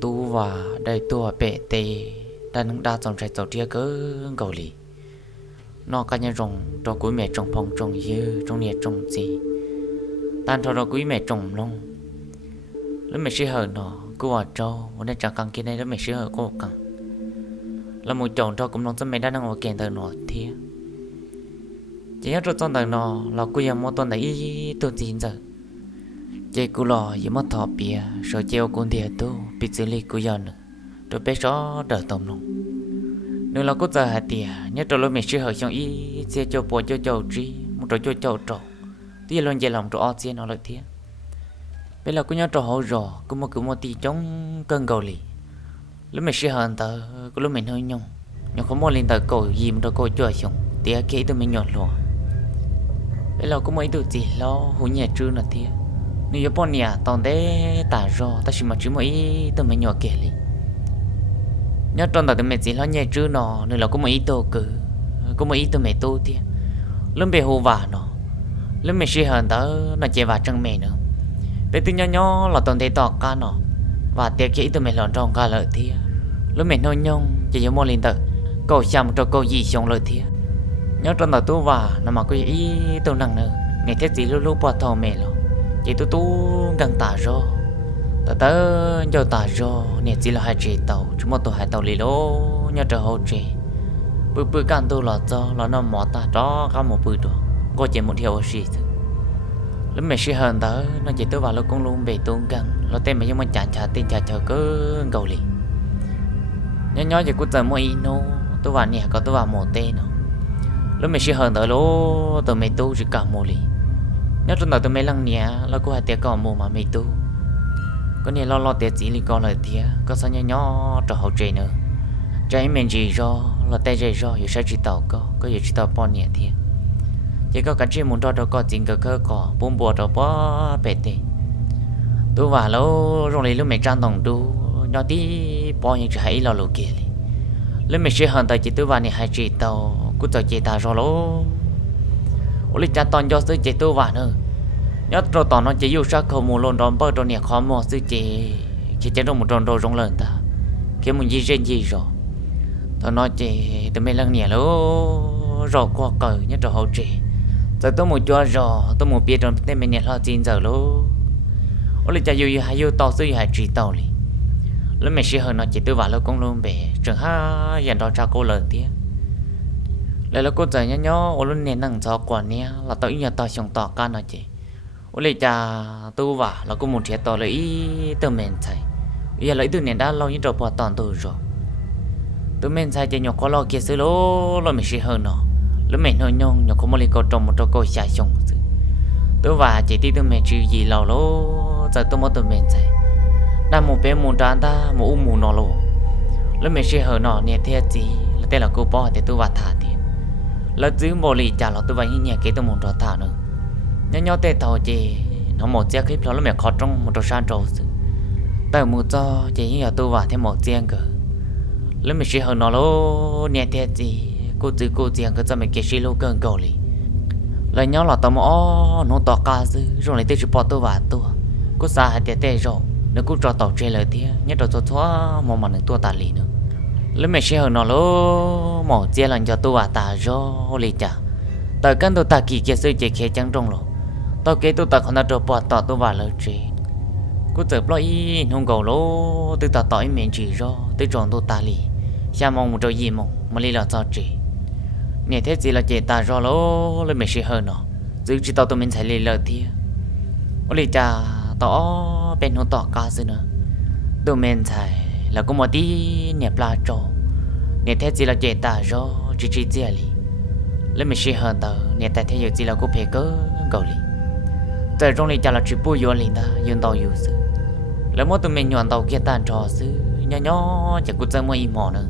tu và đây tua bể tê đã nâng đa dòng trái dầu tia cỡ cầu lì nó cá nhân rồng cho cuối mẹ trồng phong trồng dư trong nhà trồng gì tan cho cuối mẹ trồng long lúc mẹ sẽ hở nó cô ở trâu nên chẳng cần kia này lúc mẹ sẽ hở cô cần là một chồng cho cũng nó sẽ mẹ đã năng vào kèn tờ nó thiệt chỉ nhớ cho trong tờ nó là cô em mua tuần đấy tôi tin giờ chị cô lò chỉ mất thọ bia rồi treo con thiệt tu bị xử lý cô giờ nữa rồi bé chó đỡ tôm lòng nếu là cô giờ hạt tiền nhớ cho lúc mẹ sẽ hở trong y xe cho bò cho chầu trí một trò cho chầu trầu tuy luôn dễ lòng trò xe nó lợi thiệt bây giờ cô nhớ trò hậu rồi cô mua tí chống cơn cầu lì lúc mẹ sẽ hờn tờ cô lúc mình hơi nhung nhưng không mua lên tờ cổ gì mà cô chơi xong tía kỹ tụi mình nhọt luôn bây giờ cô mới tự gì lo hú nhà trư là thiệt nếu như bọn nhà toàn thế tả rồi ta chỉ mà chỉ mới tụi mình nhọt kể lì nhớ trong tờ tụi mình gì lo nhà trư nó nên là cô mới tô cử cô mới tụi mình tu thiệt lúc về hồ vả nó lúc mẹ sẽ hờn tờ nó chạy vào chân mẹ nữa để tôi nhỏ là toàn thế tỏ ca nó và tiệc kỹ tụi mình lòn trong ca lợi thiệt lúc mình hơi nhung chỉ giống một linh tự cầu chăm cho câu gì xong lợi thiệt nhớ trong tờ tu và nằm mà có ý tôi năng nữa ngày thế gì lúc lúc bỏ thò mẹ lo chỉ tôi tu gần tả rồi tớ cho tả rồi nè chỉ là hai chị tàu chúng mà tôi hai tàu lì lô nhớ trở hậu chị bự can tôi là cho là nó mỏ ta đó có một bự đồ có chỉ một điều gì lúc mẹ sẽ hơn tớ nó chỉ tôi vào lúc con luôn bị tuôn gần nó tên mày nhưng mà chả tin chả chờ cứ cầu lì nhớ giờ cũng giờ mua ino tôi vào nè có tôi vào một tên nó lúc mẹ sẽ hơn tớ lố từ mày tu chỉ cả một lì nhớ trong tớ từ mày lăng nè là cô hai tiệt còn một mà mày tu có nè lo tiệt chỉ li con lời tiệt có sao nhớ trò hậu trời nữa trái mình gì do là tay gì do giờ sẽ chỉ tàu có giờ chỉ tàu bọn nè thiệt chỉ có cái chuyện muốn cho có chính cái cơ có buông bùa cho bó bể tê tôi vào lâu rồi lúc mẹ trang đồng tu nhỏ tí bó những chuyện hay lo lù kia lúc mẹ sẽ hơn tới chỉ tôi vào này hai chị tàu cứ tàu chị ta rồi lố ôi cha toàn do sư chị tôi vào nữa nhớ rồi toàn nó chỉ yêu sao không muốn luôn đón bơ rồi nè khó mua sư chị chỉ chơi trong một tròn đồ rong lần ta khi mình gì rồi tôi nói chị tụi mình lần nè lố rồi qua cờ nhớ rồi hậu chị giờ tôi muốn cho rồi tôi muốn biết rồi tên mình nhận lo tin giờ luôn ôi cha yêu hay yêu to sư hay chỉ tàu đi lúc mẹ sẽ hơn nó chỉ tôi vào lúc con luôn về trường ha dành đó cho cô lời tiếng lại là cô giờ nhớ ôi lúc này năng cho quả nè là tôi nhà tôi xong tỏ can nó chị ôi cha tôi vào là cô muốn thiệt to lấy từ mình thầy giờ lấy từ này đã lâu như rồi bỏ toàn tôi rồi tôi mình sai chỉ nhỏ có lo kia xứ lố lo mình sẽ hơn nó lúc mình hơi nhông nhỏ không có liên quan trong một trò coi sai xong tôi và chỉ đi tôi mẹ chữ gì lâu lố giờ tôi mới tôi mình sai đang một bé muốn trán ta một mù nó luôn lúc mình sẽ hơn nó nè thế gì là tên là cô bỏ thì tôi và thả tiền là giữ một lì trả là tôi và như nhà kia tôi muốn trò thả nữa nhớ tên tàu chị nó một chiếc clip đó lúc mẹ khó trong một trò san trâu tại một cho chỉ như là tôi và thêm một chiếc cơ lúc mình sẽ hơn nó lố nè thế gì cô riêng cứ cho mình cái xí lô cơn cầu lì lời nhau là tao mò nó tỏ ca dư rồi lấy tới chụp tôi và tôi cô xa hay tệ rồi nếu cô cho tàu chơi lời thế nhất là thoa một mặt tôi tả lì nữa lúc mình sẽ hơn nó lố mỏ chia lần cho tôi và tả rồi lì chả tại căn tôi tả kỳ kia sư chỉ khé trắng trong rồi tao kế tôi tả còn đã cho bỏ tỏ tôi và lời chơi cô tự lo ý không cầu lố tôi tả tỏi miệng chỉ rồi tôi chọn tôi tả lì xa mong một trò gì mong mà lì là sao chỉ nghe thế gì là chị ta rồi lố lên mình sẽ hơn nó giữ chỉ tao tụi mình sẽ lì lời thiệt ôi lì cha tỏ bên hông tỏ ca gì nữa tụi mình sẽ là có một tí nẹp la trò nghe thế gì là chị ta rồi chỉ chia lì lên mình sẽ hơn tao nghe tại thế gì là cô phải cớ cầu lì tại trong lì cha là chỉ bùi vô lì ta yên tao yêu sự lấy mỗi tụi mình nhọn tàu kia tan trò sư nhỏ chỉ cũng chẳng mấy mỏ nữa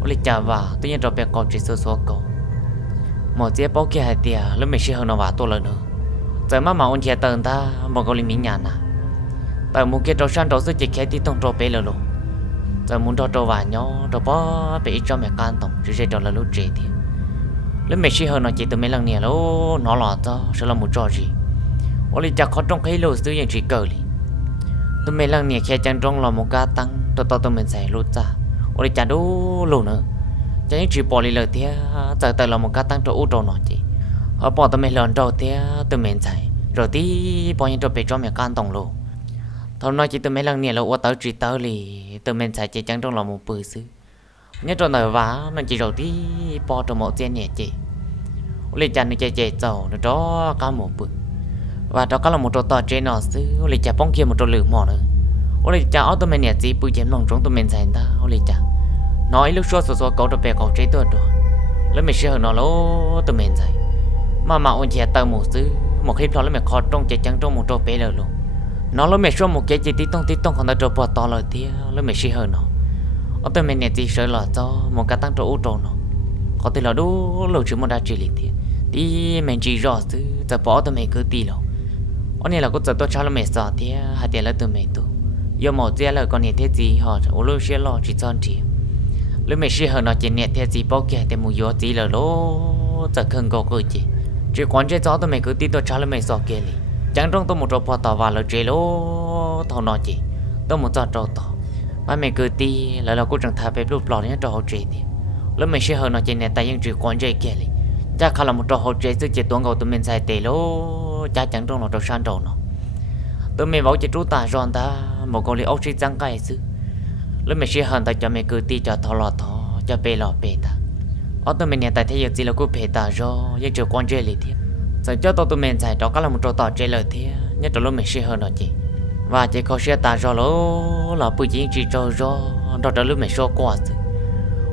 ôi cha và tôi nhận ra bé con chỉ số cầu một chiếc bao kia hai tia lúc mình sẽ hơn nó vào tôi lần nữa giờ mà ôn chia tận ta một câu linh minh nhàn à tại một cái trò sang trò sư chỉ khé tí tông trò bé lần luôn giờ muốn trò vào nhau trò bó bé cho mẹ can tổng chỉ sẽ trò là lúc trẻ thì lúc mình sẽ hơn nó chỉ từ mấy lần nè lúc nó lọt cho sẽ là một trò gì ôi cha khó trong cái lô sưยังchỉ cờ đi tụi mình lần này khi chẳng trong là một cá tăng tụi mình sẽ lút ra ôi chả đủ luôn nữa chẳng chỉ bỏ đi lời thế giờ là một cá tăng cho u trâu nó chị họ bỏ tụi mình lần đầu thế tụi mình sẽ rồi tí bỏ những trò bể cho mẹ can tổng luôn thôi nói chỉ tụi mình lần này là u tới chỉ tới thì tụi mình sẽ chỉ chẳng trong là một bự xứ nhớ trong đời vá nó chỉ rồi tí bỏ trong một tiền nhẹ chị ôi chả nó chạy giàu nó đó cá một bự và đó có là một trò tỏ trên nó xứ ôi chả bóng kia một trò lửa mỏ nữa ôi chả ở tụi mình nhẹ gì bự chém lòng trong tụi mình xảy ta ôi chả nói lúc xưa xưa cậu được bè cậu chế tuần rồi lúc mình sẽ nó lố tụi mình xảy mà ôi chả tao một xứ một khi đó lúc mình khó trong chạy trắng trong một trò bé lờ luôn nó lúc mình xưa một cái chỉ tí tông còn nó trò bò to lời tía lúc mình sẽ hơn nó ở tụi mình nhẹ gì sợ là cho một cái tăng trò u trò nó có thể là đủ lâu chứ một đa chỉ lý tía tí mình chỉ rõ xứ giờ bỏ tụi mình cứ tí lâu anh này là có giờ tôi cho là mẹ sợ thì hai tiền là từ mẹ tôi giờ một giờ là con nhẹ thế gì họ ô lô xe lo chỉ chọn chỉ lúc mẹ xe hơn nó chỉ nhẹ thế gì bao kia thì mua gió gì là lố giờ không có cơ gì chỉ quan chơi gió tôi mẹ cứ tin tôi cho là mẹ sợ kia đi chẳng trong tôi một trò bỏ tàu vào là chơi lố thầu nó chỉ tôi một trò tàu mà mẹ cứ tin là cô chẳng thà bếp lúc lò này trò chơi thì lúc mẹ xe hơn nó chỉ nhẹ tại nhưng chỉ quan chơi kia đi chắc khá là một trò hỗ trợ sự chỉ tuân cầu tụi mình xài tệ lố cha chẳng trong nó trò san trầu nó tụi mình bảo chỉ trú ta giòn ta một con li ốc xí trắng cái xứ lúc mình sẽ hận ta cho mình cứ ti cho thò lò thò cho bê lò bê ta ở tụi mình hiện tại thấy gì là cứ bê ta rồi nhưng chưa quan chơi lý thiệt giờ cho tụi mình xài đó có là một trò tỏ chơi lời thiệt nhất là lúc mình sẽ hận nó chị và chỉ có xe ta rồi lố là bự chỉ trâu rồi đó là lúc mình số qua xứ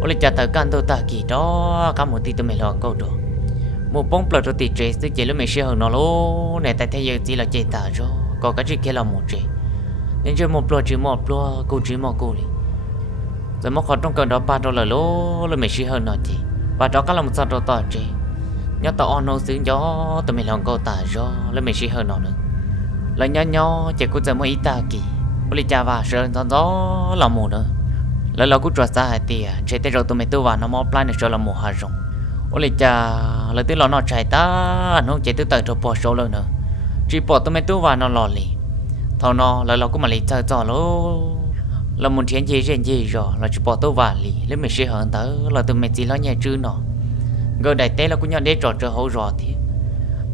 ôi cha ta can tôi ta kỳ đó cả một tí tụi mình lo câu đó một bóng plot thì chế sẽ chỉ lúc mình sẽ hưởng nó lố này tại thế giới chỉ là chế tả rồi có cái gì kia là một chế nên chơi một plot cô chỉ một cô đi rồi một khoảng trong cơn đó ba đô la lố lúc mình sẽ hưởng nó chị và đó có là một sao đó tỏ chế nhớ tao on nó xứng gió tụi mình lòng câu tả rồi lúc mình sẽ hưởng nó nữa là nhỏ chỉ cũng giờ mới ít ta kỳ ôi cha và sơn gió là một nữa là cũng trò xa hai tia chế tới rồi tụi mình tu vào nó mò plan cho là một hà rồng ôi cha lời tiếng nó chạy ta nó chạy từ từ cho bỏ số lên nữa chỉ bỏ tụi mình tu vào nó lò lì thằng nó là cũng mà lì chơi trò lố là một chuyện gì rồi là chỉ bỏ tu vào lì lấy mình sẽ hận tới là tụi mình chỉ lo nhà chứ nó gần đại tế là cũng nhận để trò chơi hậu rồi thì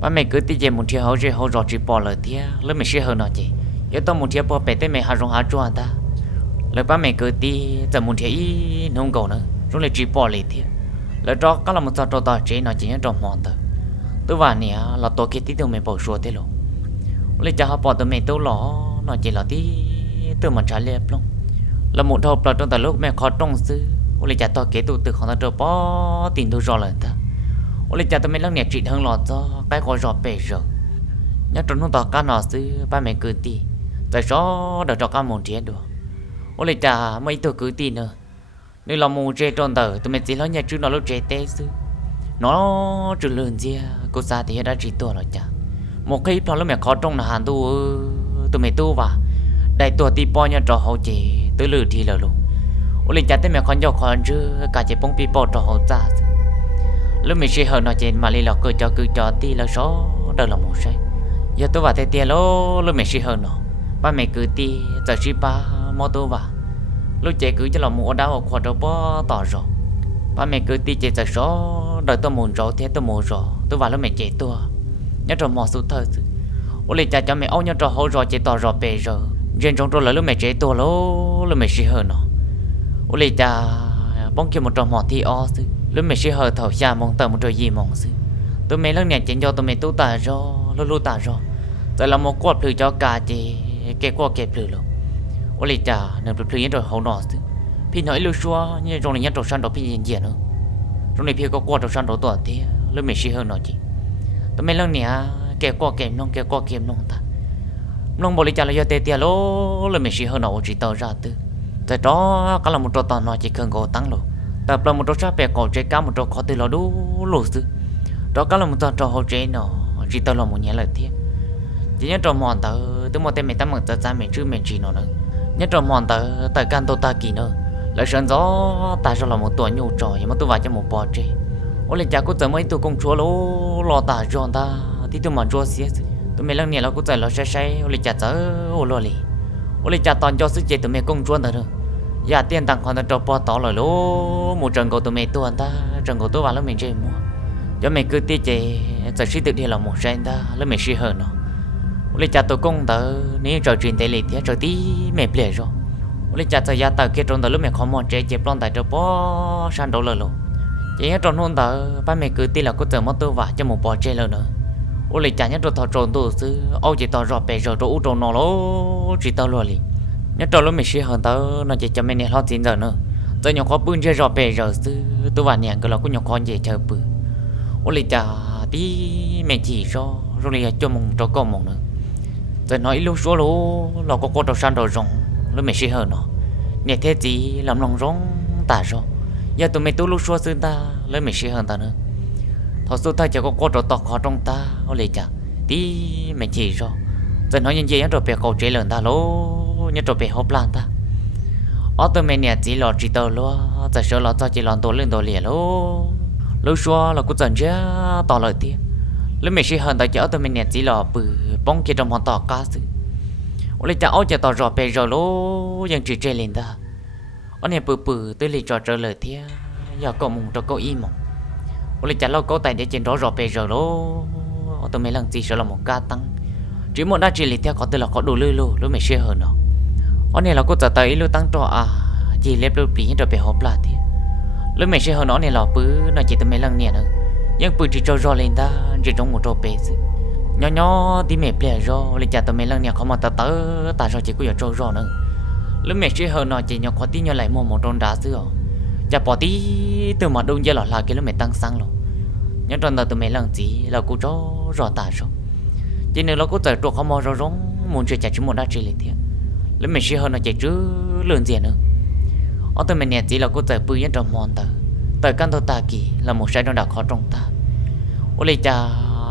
mà mình cứ tí về một chuyện hậu rồi chỉ bỏ lời thì lấy mình sẽ hận nó chị nếu tao một chuyện bỏ bể tới mình hà rong hà chuan ta lời ba mình cứ tí giờ một chuyện ý không cầu nữa rồi lại chỉ bỏ lì thì là đó có là một trò tỏ chế nó chỉ nhớ trong mòn thôi tôi vào nè là tôi kia tí tụi mình bỏ số thế luôn lấy cho họ bỏ tụi mình tôi lỏ nó chỉ là tí tụi mình trả lệ luôn là một hộp là trong thời lúc mẹ khó trong xứ lấy cho tôi kia tụi từ họ ta bỏ tiền tôi rồi lần ta lấy cho tụi mình lăng nhẹ trị hơn lọt cho cái gọi rõ bể rồi nhớ trong nó tỏ cá nó xứ ba mẹ cứ tí tại số đợt cho cá một chuyện được lấy cho mấy tôi cứ tí nữa nếu là mù chơi tròn tờ tụi mình chỉ nói nhà chứ nó lúc chơi tê sư nó trừ lươn gì cô xa thì đã chỉ tua rồi chả một cái đó lúc mẹ khó trong là hàn tu tụi mình tu vào đại tua ti po nhà trò hậu chỉ tới lử thì là luôn ôi linh chả tới mẹ con cho con chứ cả chỉ bông pi po trò hậu ra lúc mình chơi hơn nó trên mà lên là cứ cho ti là số đó là một sai giờ tôi vào thế tiền lô lúc mình chơi hơn nó ba mẹ cứ ti giờ chỉ ba mò tu vào lúc chạy cứ cho là mua đau hoặc đâu bó tỏ rồi ba mẹ cứ đi chạy chạy số đợi tôi muốn rồi thế tôi muốn rồi tôi vào lúc mẹ chạy tôi nhớ rồi mò xuống thơ ôi lấy cha cho mẹ âu nhớ rồi hậu rồi chạy tỏ rồi bề rồi riêng trong rồi là lúc mẹ chạy tôi lố lúc mẹ xí hơn nó ôi lấy cha bóng kia một trò mò thi o sư lúc mẹ xí hơn thầu xa mong tờ một trò gì mong sư tôi mẹ lần nhà chạy cho tôi mẹ tu tả rồi lu tả rồi giờ là một quạt thử cho cả chị kẹp qua kẹp thử luôn ôi lì chả nằm được phơi rồi hậu nọ chứ phi nói lưu xua như trong này nhát đầu san đầu phi nhìn diện nữa trong này phi có qua đầu san đầu tuổi thế lưu mình xí hơn nó chị tụi mình lần nè kẹp qua kẹp nông ta nông bộ lì chả là do tê tia lố lưu mình xí hơn nó chỉ tao ra từ tại đó có là một trò tao nó chỉ cần có tăng luôn tập là một trò sát bè cổ trái cá một trò khó từ lò đu lù chứ đó có là một trò hậu trái nó chỉ tao là một nhà lợi thế chỉ nhớ trò mòn tao tôi một tên mày tắm bằng ra mình chứ mình chỉ nó nữa nhất trong mòn tại can tôi ta kỳ nữa lại sơn gió ta cho là một tuổi nhu trò nhưng mà tôi vào cho một bò chơi ôi lên cha cô giờ mấy tôi công chúa lố lo ta cho ta thì tôi mà chúa xía tôi mấy lần này nó cũng tại lo say ôi lên cha giờ ôi lo lì 我哩家当教师节都没工作的了，呀电当看到这报道了咯，木整个都没多的，整个都完了没这么，要没个地节，在是对了木山的，了没适合呢。我哩家都工的，你找chuyện tại里天找tí没别着，我哩家在家到kia trong đó lúc mẹ khó mòn chế chế plon tại đó bó san đồ lờ lô, chỉ nhớ trong hôn đó, ba mẹ cứ tí là có tờ mất tôi vả cho một bò chế lờ nữa. 我哩家伢做头种都是，我只到热白热做乌种孬咯，只到罗里。伢做了没事很到，那就叫每年好钱着呢。在伢靠本这热白热是，都晚年个了，个伢靠也吃不。我哩家的没几说，说哩做梦做个梦呢。在那一路说咯，老个个到山头种，了没事很呢。你天子làm lòng rong ta rồi, giờ tụi mày tu lúc xưa xưa ta,了没事很ta nữa. Thật sự ta chỉ có qua trò khó trong ta, ô lê chả, tí mày chỉ rồi, giờ nói những gì nhá rồi bé cầu chế lớn ta lố, nhá rồi bé hộp lan ta, ở tụi mày nè chỉ lo chỉ tao lo, giờ sợ lo cho chỉ lo tổ lên tổ liền lố, lúc xưa là cũng dần chứ, tao lợi tiền, lúc mày chỉ hơn ta chỉ ở tụi mày nè chỉ lo bự, bông kia trong hòn tàu cá sự, ô lê chả ở chỉ tao rồi bé rồi lố,ยังchỉ chế lên ta, ở nè bự bự tới lì trò trở lời thế, giờ cậu mùng cho cậu im mong. 我哩家老高带的见着热白热咯，我都没能接受了么家当，只么那这里天考得了考đủ lư lô，都没适合呢。我呢老哥在带一路当着啊，chỉ lép lô bị rồi bị hộp lại thế, lúc mấy适合nó này là bự, nó chỉ tụi mấy lần nè nữa, nhưng bự chỉ cho rõ lên ta, chỉ trong một trò bé chứ, nhỏ nhỏ thì mấy bè rõ,哩cha tụi mấy lần nè không mà ta rõ chỉ có giờ cho rõ nữa, lúc mấy适合nó chỉ nhỏ khó tí nhỏ lại một trong đá xưa. Chả bỏ tí từ mà đông giờ là cái lúc mày tăng xăng rồi nhớ trong đó tụi mày làm gì là cô cho rõ tả rồi chỉ nếu là cô tới trộn không mò rõ rong muốn chơi chả chỉ muốn đá chơi liền thiệt lúc mày chơi hơn là chạy chứ lượn gì nữa ở tụi mày nè chỉ là cô tới bự nhất trong mòn tới căn ta kỳ là một sai trong đạo khó trong ta ô lấy chả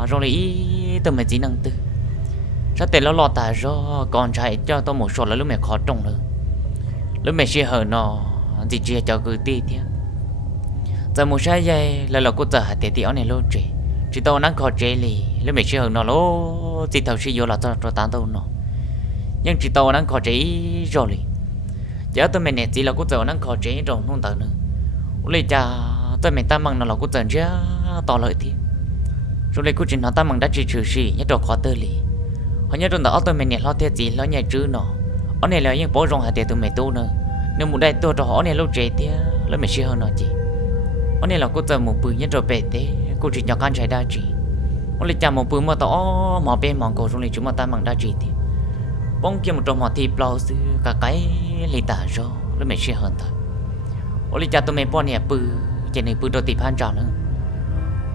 rồi lấy tụi mày chỉ năng tư sao tiền nó lo tả rồi còn chạy cho tôi một số là lúc mày khó trong nữa lúc mày chơi hơn nó thì chia cho cứ tí thế giờ một sai vậy là cô giờ hạt tiền này luôn chỉ tao năng khó chế li lấy mấy chuyện nó lố chỉ tao sử dụng là cho tao tao nó nhưng chỉ tao năng khó chế rồi li giờ tao mình này chỉ là cô giờ năng khó chế rồi không tao nữa lấy cha tao mình ta mang nó là cô giờ chứ tao lợi thì rồi lấy cô chỉ nó ta mang đã chỉ trừ gì nhất đồ khó tơ li họ nhớ trong đó tao mình này lo thế gì lo nhà chứ nó ở này là những bố rong hạt tiền tụi mày tu nữa nếu một đại tôi cho họ này lâu trẻ thế lấy mấy chuyện hơn nó chị ở này là cô giờ một bự nhất rồi bé thế cô chỉ cho con trai đa chị ở đây chạm một bự mà tao mà bên mòn cầu trong này chúng ta bằng đa chị thì bông kia một trong họ thì bao sự cả cái lì tả rồi lấy mấy chuyện hơn thôi ở đây chạm tụi mày bọn này bự chỉ này bự đồ tịp han trào nữa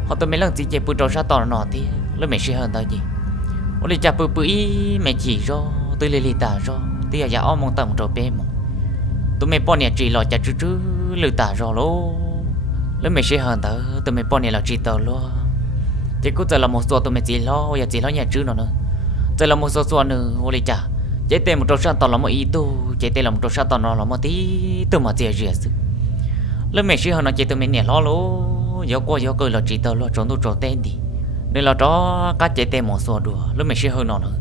họ tụi mày lần gì chỉ bự đồ sát tỏ nó thì lấy mấy chuyện hơn thôi chị ở đây chạm bự bự mày chỉ rồi tôi lì tả rồi tôi giờ ôm mong tầm rồi bé mong tụi mày bọn này chỉ lo chả chứ lừa tả rồi lố lúc mày sẽ hơn tớ tụi mày bọn này là chỉ tớ luôn chỉ có giờ là một số tụi mày chỉ lo nhà chứ nó nữa giờ là một số nữa ô lì chả chế tên một trò sát tao là một ý tu chế tên là một trò sát tao nó là một tí từ mà dễ dễ sự lúc mày sẽ hơn nó chế tụi mày nè lo lố giờ cười là chỉ tớ lo trốn tu trốn tên đi nên là đó các chế tên một số đùa lúc mày sẽ hơn nó nữa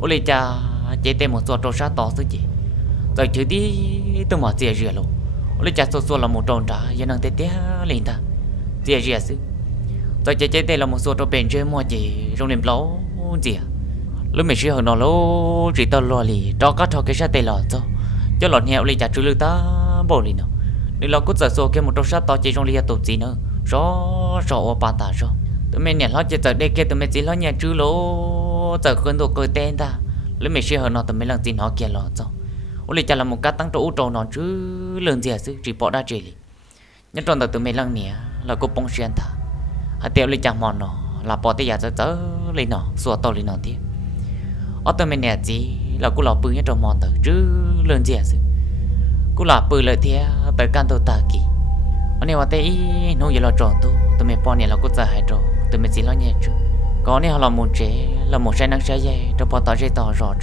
ô lì chả chế tên một số trò sát tao chứ gì giờ chứ đi tôi mà dễ dễ luôn lấy chả số là một tròn trả giờ năng tết lên ta dễ dễ chứ giờ chế đây là một số trò bền chơi mua chỉ trong niềm lâu gì lúc mình chơi hơn nó lâu chỉ tao lo lì cho các trò cái sát tê lọ cho lọt nhẹo lấy chả chú lưu ta bỏ lì nào nên là cút giờ số kia một trò sát to chỉ trong lia tổ gì nữa rõ ba ta rõ tụi mình nhận lo chỉ giờ đây kia tụi mình chỉ lo nhà chú lố giờ khơi đồ cười tên ta lúc mình chơi hơn nó tụi mình làm gì nó kia lọ cho ôi chả là một cá tăng trâu trâu nó chứ lớn gì à chứ chỉ bỏ ra chơi li nhất trong tụi mình lăng nè là cô bông xuyên thà hạt tiêu lấy chả mòn nó là bỏ tay giả chớ lấy nó xua to lấy nó tiếp ở tụi mình nè chỉ là cô lọ bự nhất trong mòn tớ chứ lớn gì à chứ cô lọ bự lợi thế tới can tôi ta kỳ ở này mà tay nó giờ là tròn tụi mình bỏ nè là cô giả hay trò tụi mình chỉ lo nhẹ chứ có nè là một chế là một sai năng sai dây cho bỏ tao dây to rõ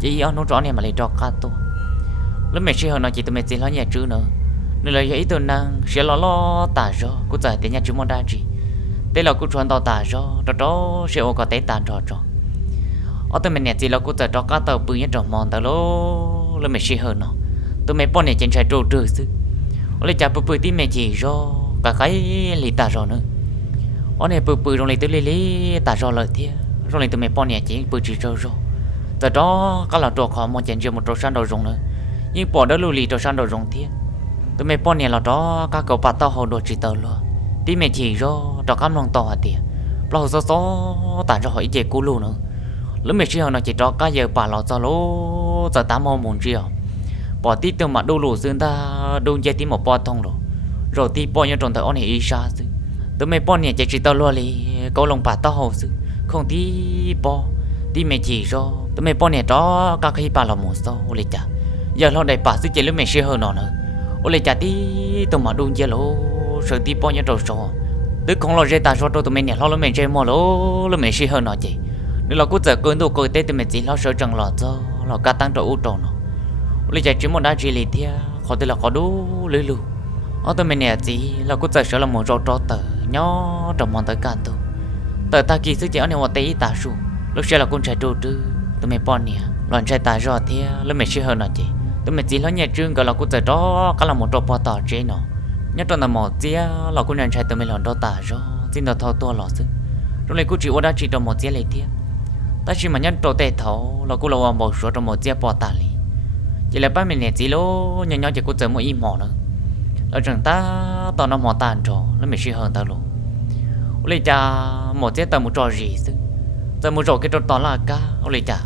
chỉ ở nó rõ này mà lấy trò cá tôi lúc mẹ chơi nó chỉ tụi mẹ chỉ lo nhà chứ nữa nên là ý tụi năng sẽ lo tả rồi cô giải tới nhà chú mong đa gì đây là cô chuẩn tàu tả rồi đó sẽ ô có té tàn rồi ở tụi mẹ chỉ là cô giải cho cá tàu bự nhất trong mòn tàu lô là mẹ xí hơn nó tụi mẹ bọn này trên trái trâu trừ sư lấy chả bự tí mẹ chỉ do cả cái lì ta rồi nữa ở này bự rồi lấy tới lấy ta rồi lợi thiệt rồi lấy tụi mẹ bọn này chỉ bự chỉ rồi từ đó các là trâu khó một chén chưa một trâu san đầu rồng nữa nhưng bỏ đỡ lù lì trâu san đầu rồng thiệt tụi mẹ bọn này là đó các cậu bà tao hồ đồ chỉ tao luôn tí mẹ chỉ do trâu cam lòng to hả thiệt lâu số ta rồi hỏi về cú luôn nữa lúc mẹ xí hơn nó chỉ cho cái giờ bà lo cho lố giờ 8 hôm muốn chiều bỏ tí từ mặt đu lù xương ta đu dây tí một bò thông rồi tí bò như trong thời ông này ý xa xứ tụi mày bò này chỉ tao luôn đi câu lòng bà tao hồ xứ không tí bò tí mày chỉ cho tụi mày bò này đó các khi bà là một số ô chả giờ lo đầy bà xứ chỉ lúc mày xí hơn nó nữa ô chả tí từ mặt đu dây lố rồi tí bò như trâu sò tức không lo dây ta cho tụi mày này lo lúc mày chơi mò lố lúc mày xí hơn nó chị nếu là cút giờ cơn đồ cơn tết tụi mày chỉ lo sợ chẳng lo cho lo cá tăng trâu u trâu nó lấy chạy chỉ một đá chỉ lì thia họ tên là có đủ lưỡi lù ở tụi mình nè chỉ là cũng chạy sợ là một trò tờ nhỏ trong món tới cả tờ ta kỳ sức chỉ ở này một tí ta su lúc xe là con trai trâu trư tụi mình bọn nè loạn trai ta rõ thia lúc mình sẽ hơn nó chị tụi mình chỉ nói nhà trương gọi là cũng chạy đó cái là một trò bò tỏ chế nó nhất trong là một chia là con trai tụi mình loạn đó ta rõ xin nó thâu tua lọ sức rồi lại cũng chỉ ở đó chỉ trong một chia lì thia ta chỉ mà nhân trò tệ thấu là cũng là một số trong một chia bò tả lì chỉ là ba mình nè chỉ lố nhỏ nhỏ chỉ có một im mỏ nữa ở trường ta tao nó mỏ tàn trò nó mình suy hơn tao luôn lấy cha một chiếc tao một trò gì chứ tao một trò cái trò to là cá lấy cha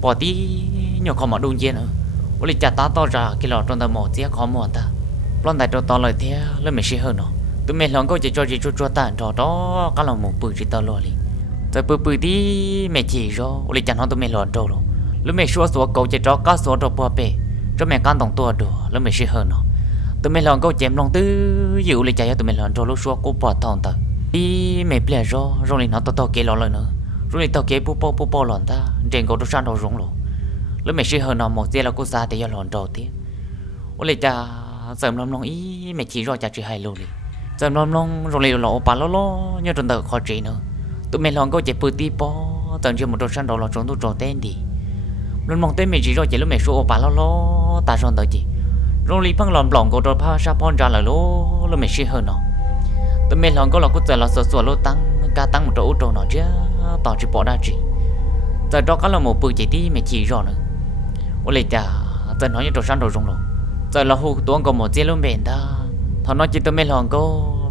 bỏ tí nhỏ khó mà đun nhiên nữa lấy cha ta to ra cái lọ trong tao một chiếc khó mòn ta lon tại trò to lời thế lấy mình suy hơn nó tụi mình lòng có chỉ cho gì cho tàn trò đó cá là một bự chỉ tao lo đi tao bự tí mẹ chỉ rồi lấy cha nó tụi mình lon trò rồi lúc mẹ xua xua cầu chỉ cho cá xua cho bò bể cho mẹ can tổng tua đồ lúc mẹ sẽ hơn nó tụi mẹ lòng câu chém lòng tư dịu lại chạy tụi mẹ lòng cho lúc xua cố bỏ thòng tờ đi mẹ bè rồi nó to kế lo lời nữa rồi tao kế bố bố lòn ta trên cầu sang đầu rung luôn lúc mẹ sẽ hơn nó một giờ là cô xa thì giờ lòn đầu tiếc ôi lại cha sớm lòng ý mẹ chỉ rồi cha chỉ hay luôn đi sớm lòng rồi lại lộ bà lo như trong tờ khó trị nữa tụi mẹ lòng câu chém bự tí bó tận chưa một trò sang đầu là trốn tôi trò tên đi luôn mong tên mình chỉ rồi chỉ lúc mẹ số bà lo ta rồi tới chị rồi lý phăng lòn lỏng của tôi pha sa pon ra là lúc mẹ xí hơn nó tụi mình lòn có là cũng giờ là sửa lô tăng ca tăng một chỗ trâu nó chứ tao chỉ bỏ ra chị giờ đó có là một bự chỉ tí mẹ chỉ rồi nữa ôi lệ cha giờ nói như trâu sáng đầu rung rồi giờ là hù tuông có một chiếc luôn bền ta thằng nói chỉ tụi mình lòn có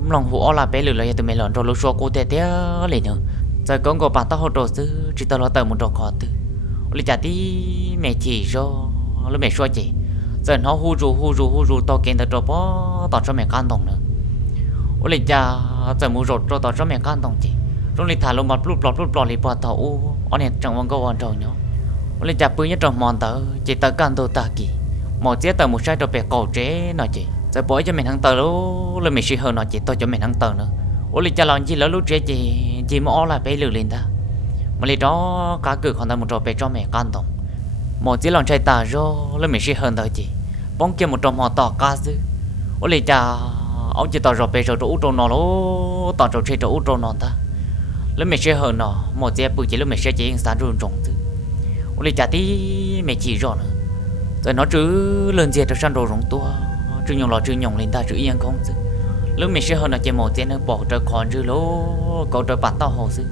lòng hù là bé lười lại tụi mình lòn rồi lúc số cô té té lên nữa giờ con có bà tao hỗ trợ chứ chỉ tao lo tờ một trò khó tư lấy chả tí mẹ chỉ cho lúc mẹ xóa chị giờ nó hù rù to kiến tới bó tao cho mẹ can đồng nữa lấy chả giờ mua rột cho tao cho mẹ can đồng chị rồi lấy thả lông mặt lút lọt lấy bỏ tao anh này chẳng quan câu quan trọng nhá lấy chả bưởi nhất trong mòn tao chỉ tao can tao ta kỳ một chiếc tao một sai cho bé cầu chế nói chị giờ bỏ cho mẹ thằng tao lúc lấy mẹ xí hơn nói chị tôi cho mẹ thằng tao nữa lấy chả làm gì lỡ lúc chế chị mà là bé lừa lên ta mà lấy đó cá cử còn ta một trò bé cho mẹ can tổng một chiếc lon trai tà rồi lấy mình sẽ hơn tới chị bóng kia một trò mò tỏ cá dư ôi lấy cha ông chỉ tỏ rồi bé rồi út trâu nó lố tỏ rồi chơi út trâu nó ta lấy mình sẽ hơn nó một chiếc bự chỉ lấy mình sẽ chỉ hình sáng run rụng dư ôi lấy cha tí mẹ chỉ rồi nữa rồi nó chứ lên dệt trong sân đồ rụng tua chứ nhung lên ta chứ yên không dư lấy mình sẽ hơn nó chỉ một chiếc nó bỏ trời còn dư lố cầu trời bắt tao hồ dư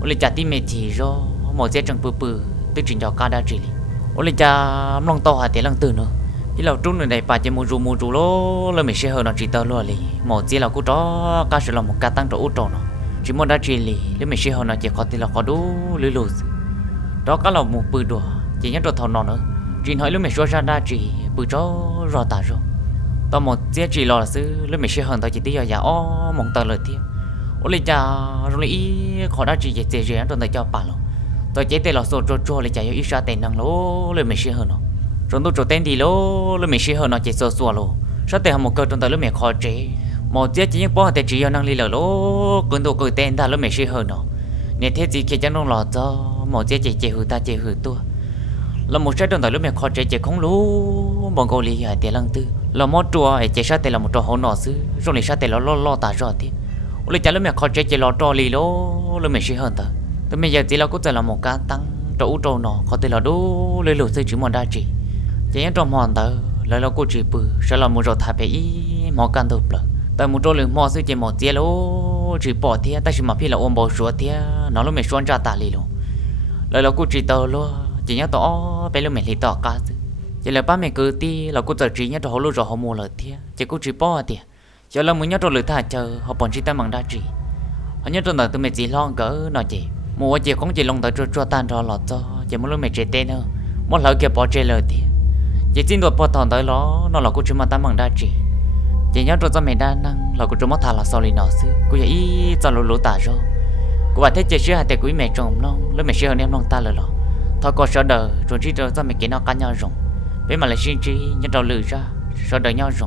ôi cha tí mẹ chỉ rồi một chiếc trong bự tức trình cho cá đa chỉ ôi cha long to hạt tiền lăng từ nữa chỉ là trung người này bà chỉ mua rù lô là mình sẽ hơn nó chỉ tao luôn một chiếc là cú đó cá sẽ là một cá tăng trâu trâu nó chỉ muốn đa chỉ là mình sẽ hơn nó chỉ có tiền là có đủ lưỡi lù đó cá là một bự đùa chỉ nhắc đồ thầu nó nữa chỉ hỏi lúc mình xóa ra đa chỉ bự chó rõ tả rồi tao một chiếc chỉ lo là xứ lúc mình sẽ hơn tao chỉ tí giờ mong tao lời tiếp ôi cha rồi ý khó đa chỉ dễ dễ rồi tao cho bà luôn tôi chế tên là số trò lại chạy ít ra tên năng lố lên mình sẽ hơn nó rồi tôi trò tên đi lố lên mình sẽ hơn nó chỉ số lố sao tên một câu trong tới lúc mình khó chế một chiếc chỉ những bao tiền chỉ năng li lố cần tôi cười tên ta lúc mình sẽ hơn nó nên thế gì kia chẳng đông lọt cho một chiếc chỉ hư ta chỉ hư tua là một cái trong tới lúc mình khó chế chỉ không lố bọn cô li tiền lăng tư là một trò chỉ sát tên là một trò hỗn nọ xứ rồi lại sát tên là lo ta rõ thì lấy trả lúc mình khó chế chỉ lo trò li lố lúc mình sẽ hơn ta tụi bây giờ chỉ là cũng chỉ là một cá tăng trâu nó có thể là đủ lấy lụt xây chỉ một đa chỉ chỉ nhớ trong mòn tờ lại là cô chỉ bự sẽ là một rồi thả bé ý mò can được lợ tại một chỗ lượng mò sư chỉ mò chia lố chỉ bỏ thia ta chỉ mà phi là ôm bò sủa thia nó lúc mình xoắn ra tả lì luôn lại là cô chỉ tờ luôn chỉ nhớ tỏ bé lúc mình lì tỏ cá chỉ là ba mẹ cứ ti là cô tờ chỉ nhớ cho lúc rồi họ mua lợ thia chỉ cô chỉ bỏ thia cho là muốn nhớ cho lửa thả chờ họ bọn chỉ ta bằng đa chỉ họ nhớ trong đời tụi mày chỉ lo cỡ nó chỉ mua chỉ không chỉ lòng tờ cho tan cho lọt cho chỉ muốn lúc mày chơi tên nữa muốn lỡ kia bỏ chơi lợ thia chỉ tin được bỏ thằng tới nó là cô chỉ mà ta bằng đa chỉ chỉ nhớ cho mày đa năng là cô chỉ mất thà là sau này nó xứ cô vậy ý cho lũ tả rồi cô bảo thế chỉ sửa hạt để quý mẹ trồng long lúc mẹ sửa hơn em long ta lỡ lọ thôi có sợ đời rồi chỉ cho mày kia nó cá nhau rồng với mà lại xin chi nhớ đầu lử ra sợ đời nhau rồng